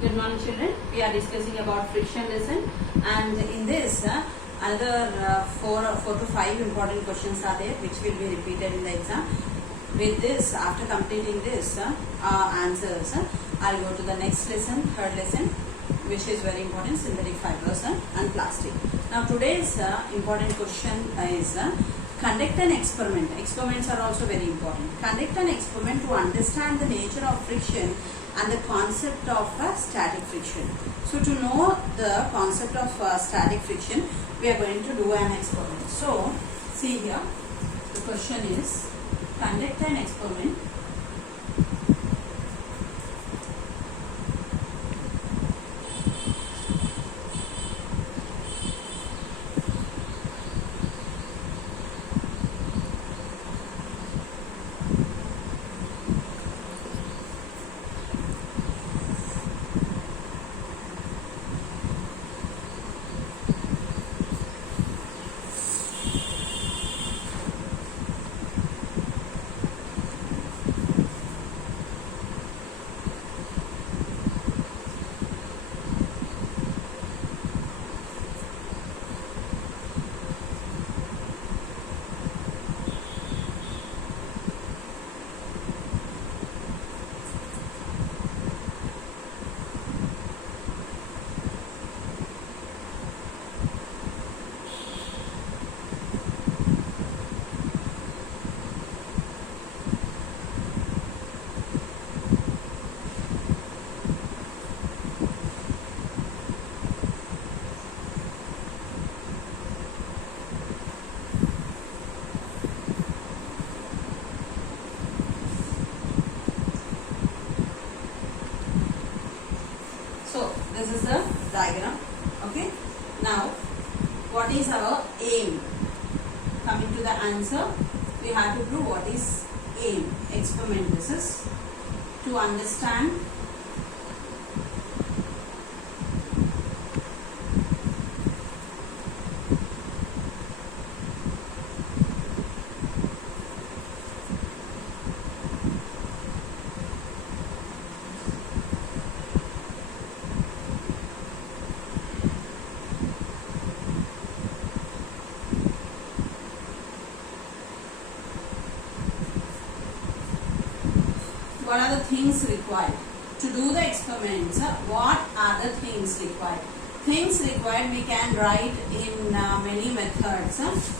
Good morning, children. We are discussing about friction lesson, and in this another 4 to 5 important questions are there which will be repeated in the exam. With this, after completing this answers, I'll go to the next lesson, third lesson, which is very important, synthetic fibers and plastic. Now today's important question is conduct an experiment. Experiments are also very important. Conduct an experiment to understand the nature of friction and the concept of static friction. So to know the concept of static friction, we are going to do an experiment. So see here, the question is conduct an experiment this is the diagram. Okay, now what is our aim? Coming to the answer, we have to prove what is aim. Experiment, this is to understand what are the things required to do the experiments. What are the things required? Things required we can write in many methods.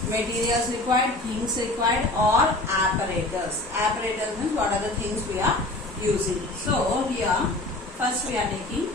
Materials required, things required, or apparatus. Apparatus means what are the things we are using. So here first we are taking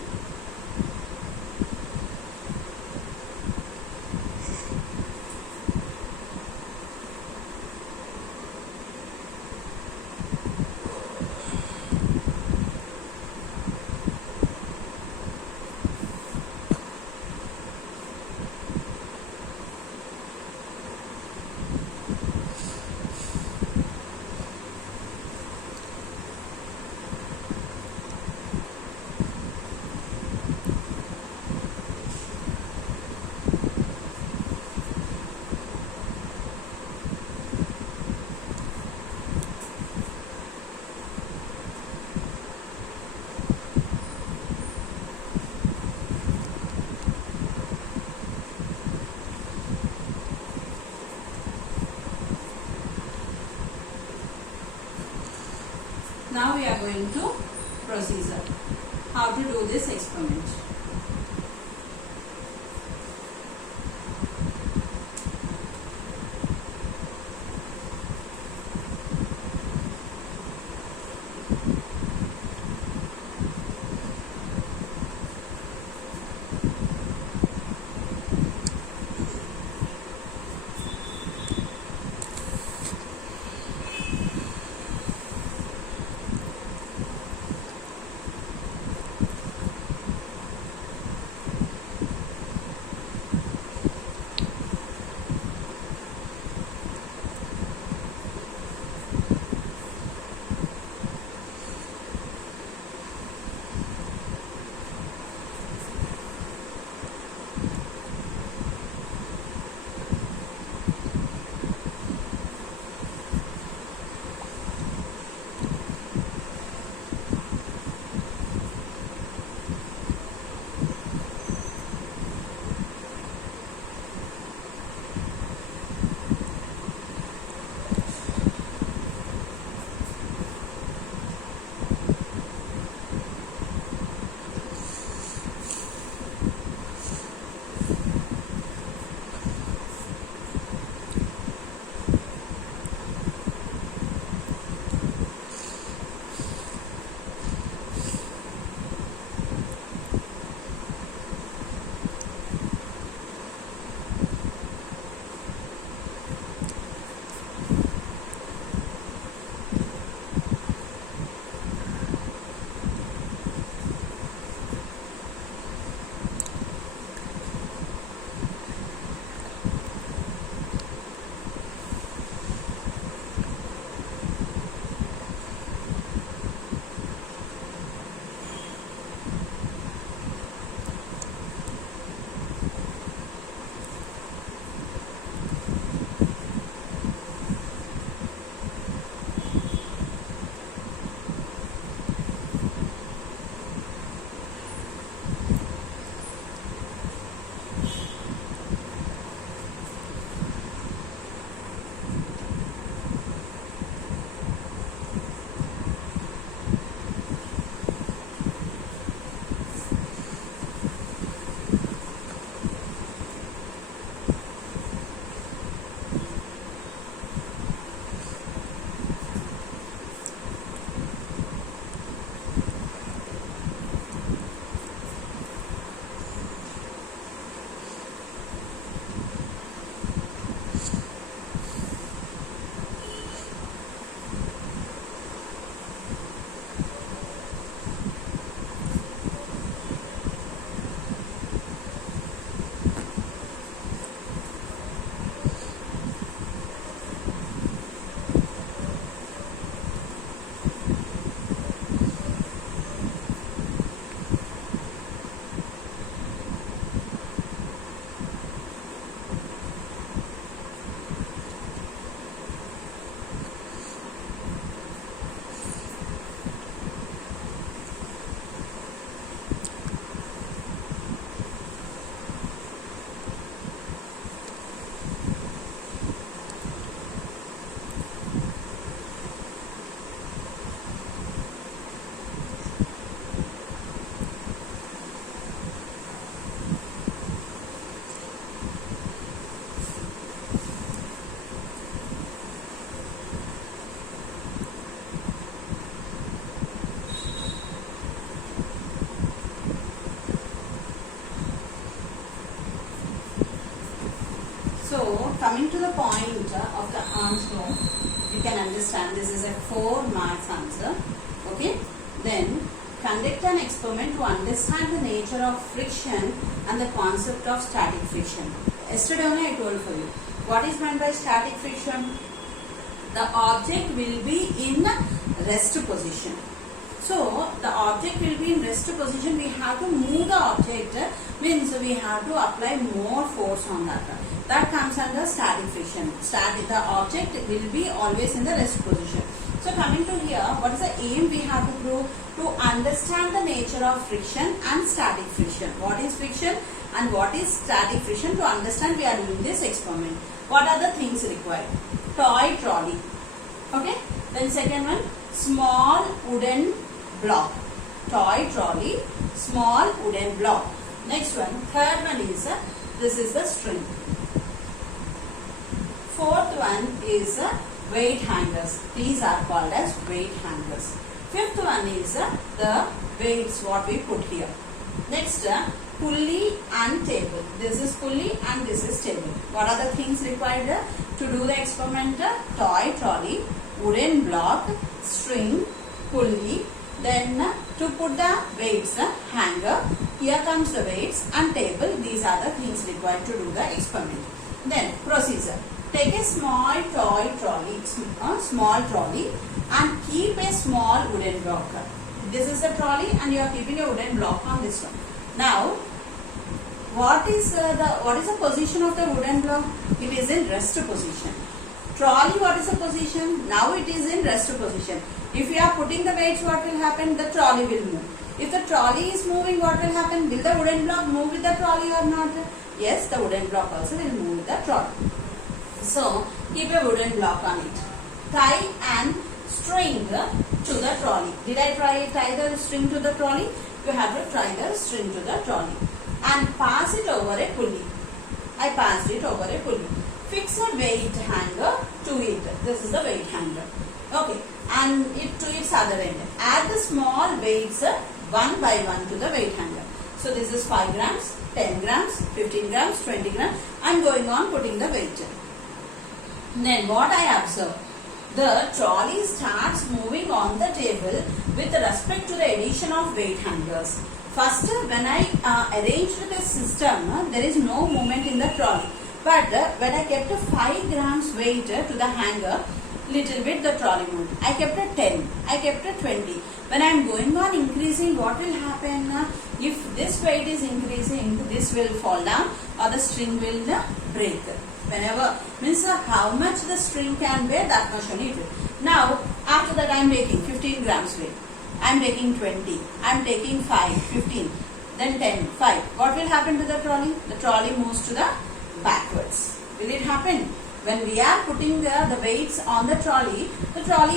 now we are going to procedure. How to do this experiment. coming to the point of the answer, you can understand this is a 4 marks answer. Okay. Then conduct an experiment to understand the nature of friction and the concept of static friction. Yesterday only I told for you. What is meant by static friction? The object will be in rest position. So the object will be in rest position. We have to move the object, means we have to apply more force on that. That comes under static friction. The object will be always in the rest position. So coming to here, what is the aim we have to prove? To understand the nature of friction and static friction. What is friction and what is static friction? To understand, we are doing this experiment. What are the things required? Toy trolley. Okay. Then second one, small wooden block. Toy trolley, small wooden block. Next one, third one is this is the string. Fourth one is weight hangers. These are called as weight hangers. Fifth one is the weights what we put here. Next, pulley and table. This is pulley and this is table. What are the things required to do the experiment? Toy trolley, wooden block, string, pulley. Then to put the weights, hanger. Here comes the weights and table. These are the things required to do the experiment. Then procedure. Take a small toy trolley, small trolley, and keep a small wooden block. This is a trolley and you are keeping a wooden block on this one. Now, what is the position of the wooden block? It is in rest position. Trolley, what is the position? Now it is in rest position. If you are putting the weights, what will happen? The trolley will move. If the trolley is moving, what will happen? Will the wooden block move with the trolley or not? Yes, the wooden block also will move with the trolley. So, keep a wooden block on it. Tie and string to the trolley. Did I tie the string to the trolley? You have to tie the string to the trolley. And pass it over a pulley. I passed it over a pulley. Fix a weight hanger to it. This is the weight hanger. Okay. And it to its other end. Add the small weights one by one to the weight hanger. So, this is 5 grams, 10 grams, 15 grams, 20 grams. I am going on putting the weight. Then what I observe? The trolley starts moving on the table with respect to the addition of weight hangers. First, when I arranged this system, there is no movement in the trolley. But when I kept a 5 grams weight to the hanger, little bit the trolley moved. I kept a 10. I kept a 20. When I am going on increasing, what will happen? If this weight is increasing, this will fall down or the string will break. Whenever, means how much the string can bear, that much only it will. Now, after that I am taking 15 grams weight. I am taking 20. I am taking 5, 15. Then 10, 5. What will happen to the trolley? The trolley moves to the backwards. Will it happen? When we are putting the weights on the trolley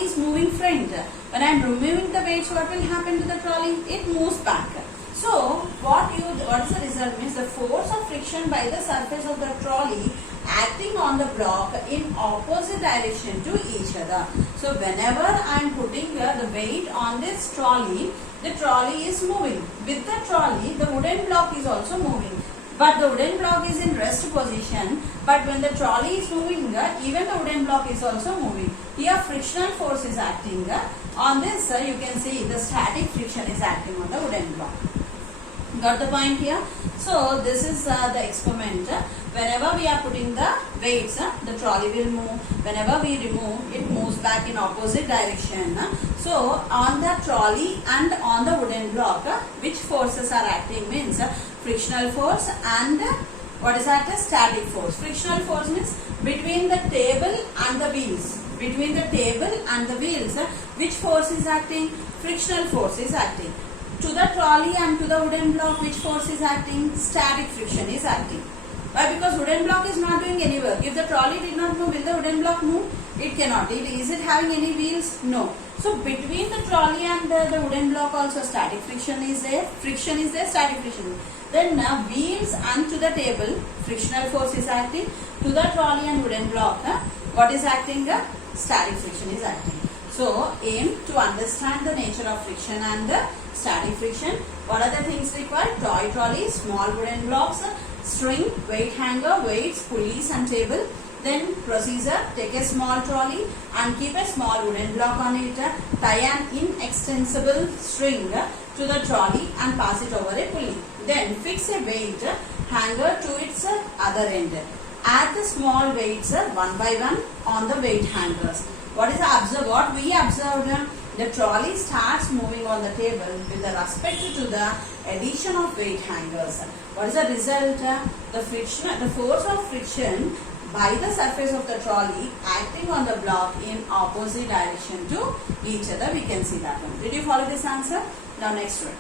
is moving front. When I am removing the weights, what will happen to the trolley? It moves back. So, what is the result? Means the force of friction by the surface of the trolley acting on the block in opposite direction to each other. So, whenever I am putting the weight on this trolley, the trolley is moving. With the trolley, the wooden block is also moving. But the wooden block is in rest position. But when the trolley is moving, even the wooden block is also moving. Here frictional force is acting. On this, you can see the static friction is acting on the wooden block. Got the point here? So, this is the experiment. Whenever we are putting the weights, the trolley will move. Whenever we remove, it moves back in opposite direction. So, on the trolley and on the wooden block, which forces are acting means frictional force and what is that? Static force. Frictional force means between the table and the wheels. Between the table and the wheels, which force is acting? Frictional force is acting. To the trolley and to the wooden block, which force is acting? Static friction is acting. Why? Because wooden block is not doing any work. If the trolley did not move, will the wooden block move? It cannot. Is it having any wheels? No. So, between the trolley and the wooden block also static friction is there. Friction is there, static friction is there. Then wheels and to the table, frictional force is acting. To the trolley and wooden block, what is acting? Static friction is acting. So, aim to understand the nature of friction and the static friction. What are the things required? Toy trolley, small wooden blocks, string, weight hanger, weights, pulleys and table. Then procedure, take a small trolley and keep a small wooden block on it. Tie an inextensible string to the trolley and pass it over a pulley. Then fix a weight hanger to its other end. Add the small weights one by one on the weight hangers. What we observed? The trolley starts moving on the table with respect to the addition of weight hangers. What is the result? The force of friction by the surface of the trolley acting on the block in opposite direction to each other. We can see that one. Did you follow this answer? Now next one.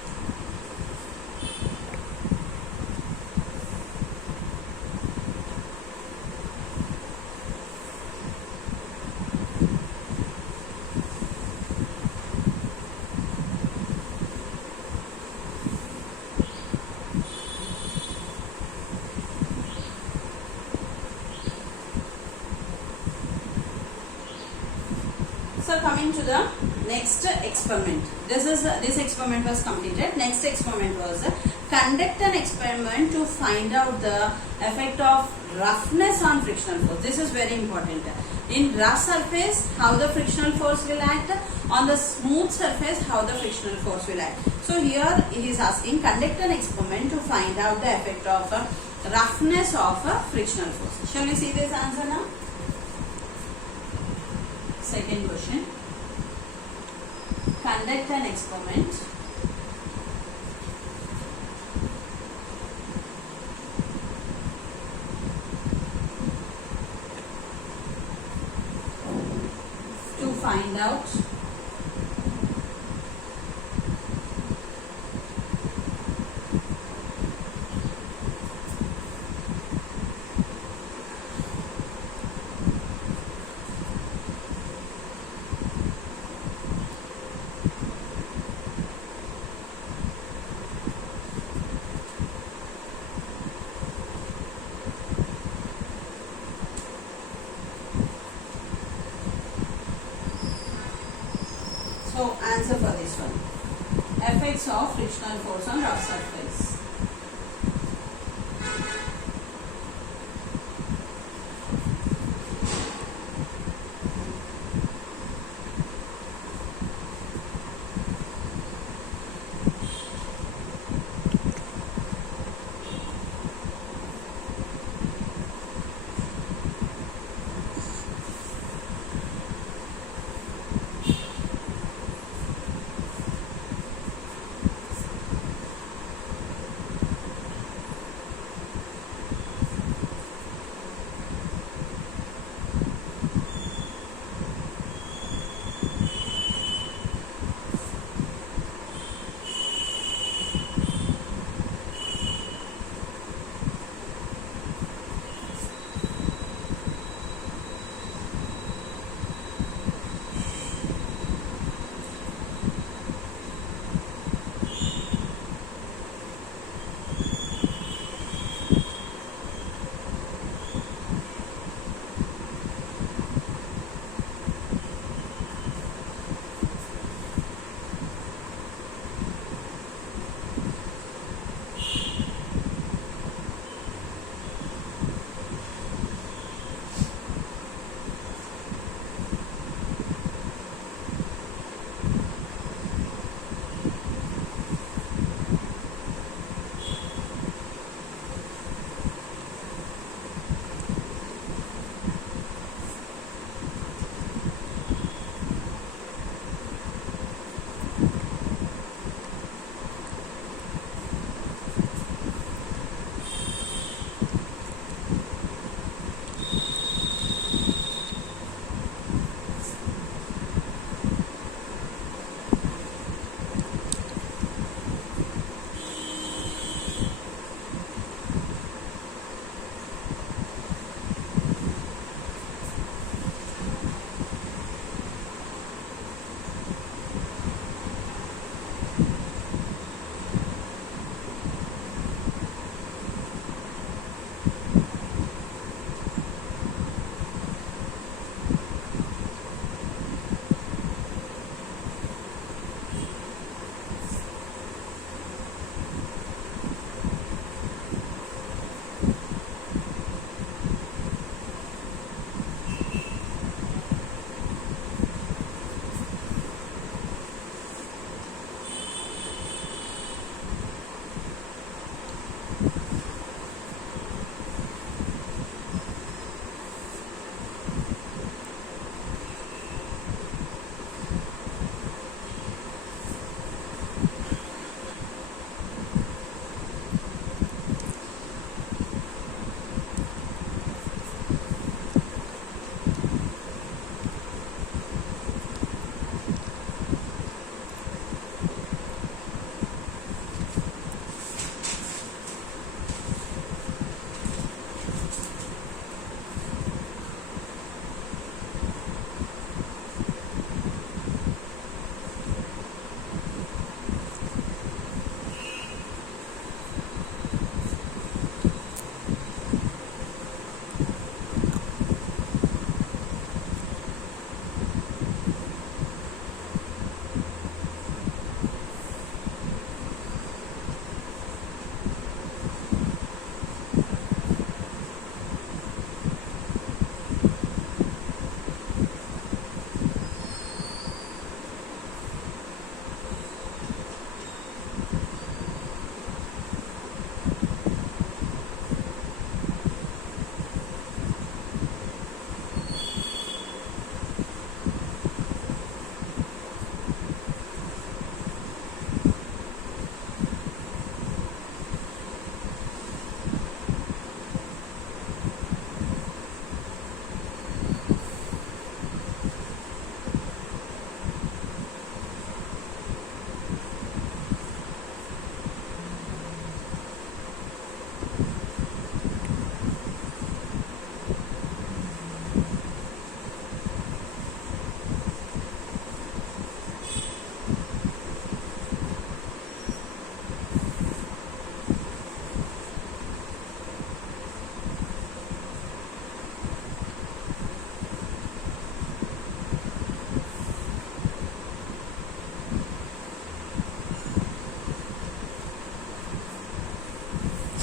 So coming to the next experiment. This experiment was completed. Next experiment was conduct an experiment to find out the effect of roughness on frictional force. This is very important. In rough surface, how the frictional force will act. On the smooth surface, how the frictional force will act. So here he is asking, conduct an experiment to find out the effect of roughness of frictional force. Shall we see this answer now? Second question. Conduct an experiment to find out So answer for this one. Effects of frictional force on rough surface.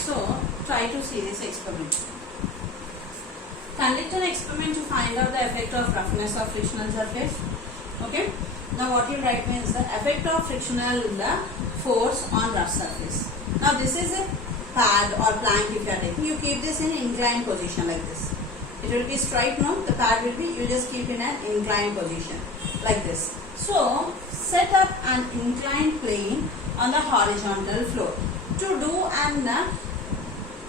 So try to see this experiment. Conduct an experiment to find out the effect of roughness of frictional surface. Okay. Now what you write means the effect of frictional force on rough surface. Now this is a pad or plank if you are taking. You keep this in inclined position like this. It will be straight, no? The pad will be, you just keep in an inclined position like this. So set up an inclined plane on the horizontal floor. To do an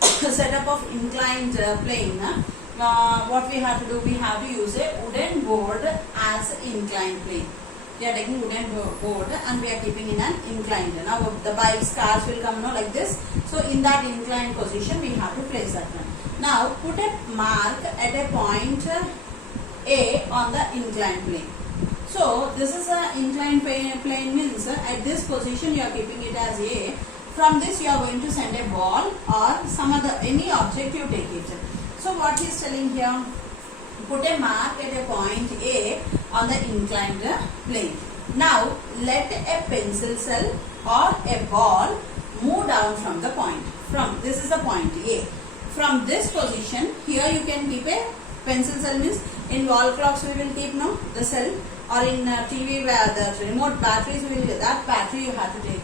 setup of inclined plane, what we have to do, we have to use a wooden board as inclined plane. We are taking wooden board and we are keeping in an inclined. Now the bikes, cars will come, no, like this. So in that inclined position we have to place that one. Now put a mark at a point A on the inclined plane. So this is an inclined plane means at this position you are keeping it as A. From this you are going to send a ball or some other any object you take it. So what he is telling here, put a mark at a point A on the inclined plane. Now let a pencil cell or a ball move down from the point. From this is the point A. From this position, here you can keep a pencil cell means in wall clocks we will keep the cell, or in TV where the remote batteries we will, that battery you have to take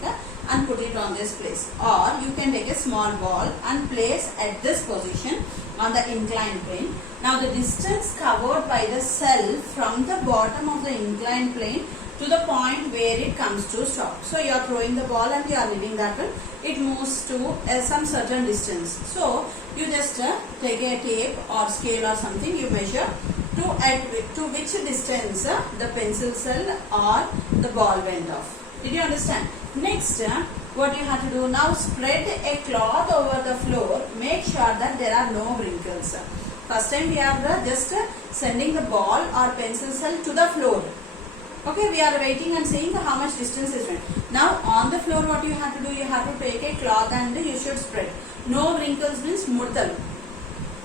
and put it on this place. Or you can take a small ball and place at this position on the inclined plane. Now the distance covered by the cell from the bottom of the inclined plane to the point where it comes to stop. So you are throwing the ball and you are leaving that one. It moves to some certain distance. So you just take a tape or scale or something, you measure to which distance the pencil cell or the ball went off. Did you understand? Next, what you have to do now, spread a cloth over the floor. Make sure that there are no wrinkles. First time we are just sending the ball or pencil cell to the floor. Okay, we are waiting and seeing how much distance is went. Now on the floor what you have to do, you have to take a cloth and you should spread. No wrinkles means murtal.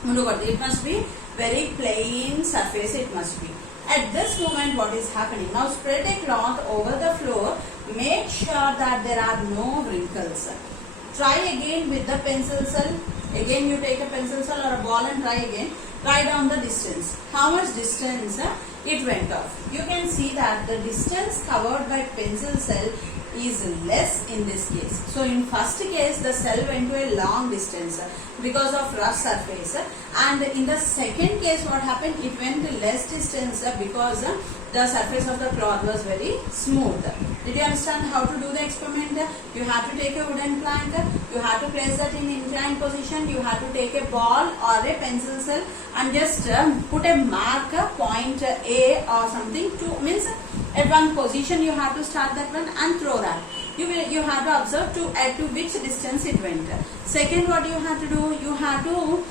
It must be very plain surface, it must be. At this moment what is happening, now spread a cloth over the floor. Make sure that there are no wrinkles. Try again with the pencil cell. Again you take a pencil cell or a ball and try again. Write down the distance. How much distance it went off. You can see that the distance covered by pencil cell is less in this case. So in first case the cell went to a long distance because of rough surface, and in the second case what happened, it went less distance because the surface of the cloth was very smooth. Did you understand how to do the experiment? You have to take a wooden plank, you have to place that in inclined position, you have to take a ball or a pencil cell and just put a mark point A or something to means at one position you have to start that one and throw that. You have to observe at which distance it went. Second, what you have to do, you have to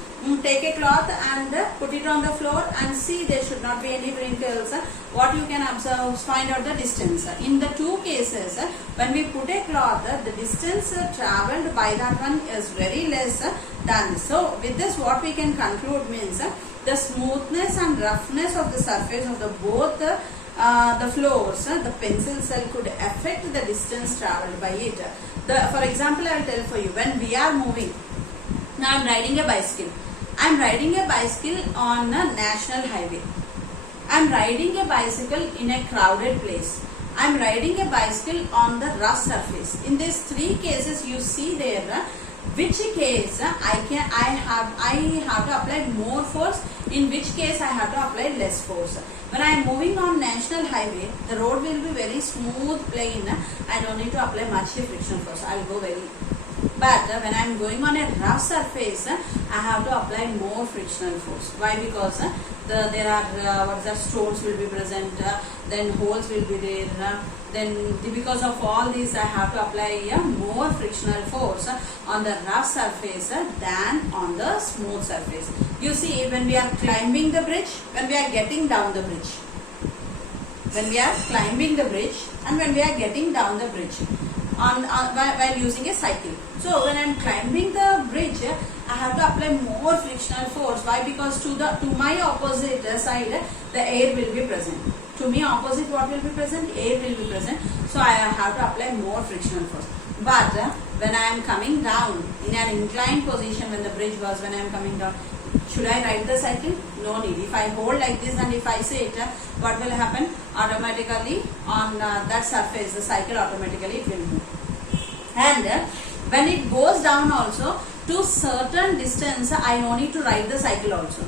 take a cloth and put it on the floor and see there should not be any wrinkles. What you can observe, find out the distance. In the two cases, when we put a cloth, the distance traveled by that one is very less than this. So with this what we can conclude means the smoothness and roughness of the surface of the both the floors, the pencil cell could affect the distance traveled by it. For example, I will tell for you, when we are moving, now I am riding a bicycle. I am riding a bicycle on a national highway. I am riding a bicycle in a crowded place. I am riding a bicycle on the rough surface. In these three cases you see there, which case I have to apply more force, in which case I have to apply less force. When I am moving on national highway, the road will be very smooth, plain. I don't need to apply much friction force. I will go very. But when I am going on a rough surface, I have to apply more frictional force. Why? Because there are stones will be present, then holes will be there. Then because of all these, I have to apply more frictional force on the rough surface than on the smooth surface. You see, when we are climbing the bridge, when we are getting down the bridge, when we are climbing the bridge and when we are getting down the bridge while using a cycle. So when I am climbing the bridge, I have to apply more frictional force. Why? Because to my opposite side, the air will be present. To me opposite, what will be present? Air will be present. So I have to apply more frictional force. But when I am coming down in an inclined position, when the bridge was, when I am coming down, should I ride the cycle? No need. If I hold like this and if I sit, what will happen? Automatically on that surface, the cycle automatically it will move. And when it goes down also, to certain distance, I no need to ride the cycle also.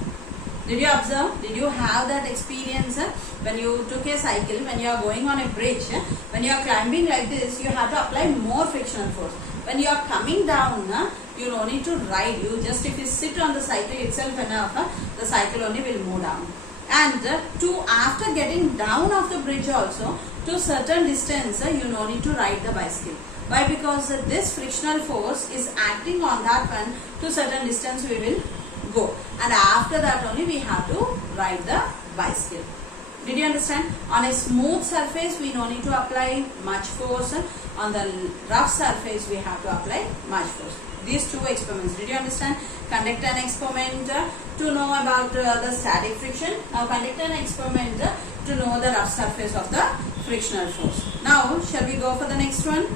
Did you observe? Did you have that experience? When you took a cycle, when you are going on a bridge, when you are climbing like this, you have to apply more frictional force. When you are coming down, you don't need to ride. You just, if you sit on the cycle itself enough, the cycle only will move down. And after getting down of the bridge also, to certain distance, you no need to ride the bicycle. Why? Because this frictional force is acting on that one. To certain distance we will go, and after that only we have to ride the bicycle. Did you understand? On a smooth surface we no need to apply much force. On the rough surface we have to apply much force. These two experiments. Did you understand? Conduct an experiment to know about the static friction. Now conduct an experiment to know the rough surface of the frictional force. Now shall we go for the next one?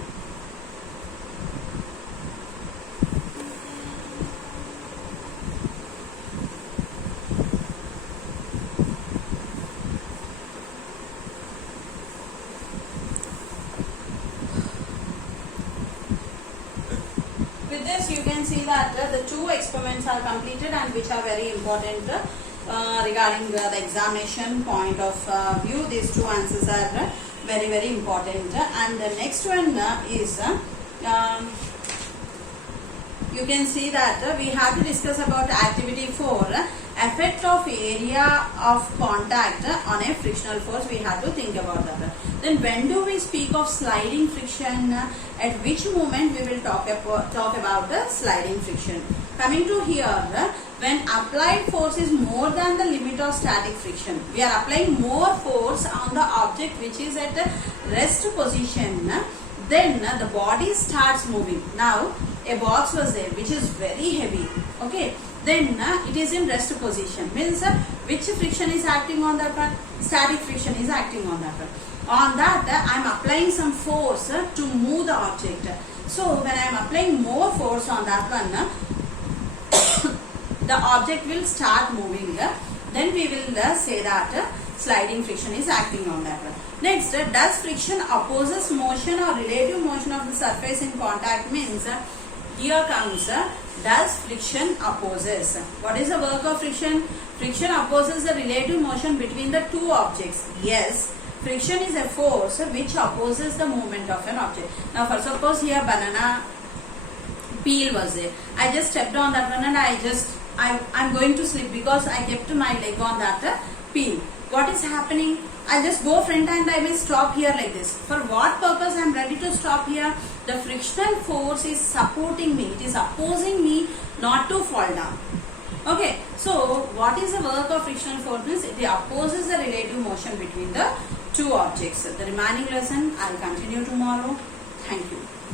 With this you can see that the two experiments are completed and which are very important regarding the examination point of view. These two answers are very important. And the next one is you can see that we have to discuss about activity 4, effect of area of contact on a frictional force. We have to think about that. Then when do we speak of sliding friction? At which moment we will talk about the sliding friction? Coming to here, when applied force is more than the limit of static friction, we are applying more force on the object which is at the rest position, then the body starts moving. Now a box was there which is very heavy, okay, then it is in rest position, means which friction is acting on that one? Static friction is acting on that one. On that I am applying some force to move the object. So when I am applying more force on that one, the object will start moving. Then we will say that sliding friction is acting on that one. Next, does friction opposes motion or relative motion of the surface in contact? Means here comes does friction opposes. What is the work of friction? Friction opposes the relative motion between the two objects. Yes, friction is a force which opposes the movement of an object. Now for suppose here banana peel was there. I just stepped on that one and I'm going to slip because I kept my leg on that peel. What is happening? I'll just go front and I will stop here like this. For what purpose I am ready to stop here? The frictional force is supporting me. It is opposing me not to fall down. Okay. So what is the work of frictional force? It opposes the relative motion between the two objects. The remaining lesson I will continue tomorrow. Thank you.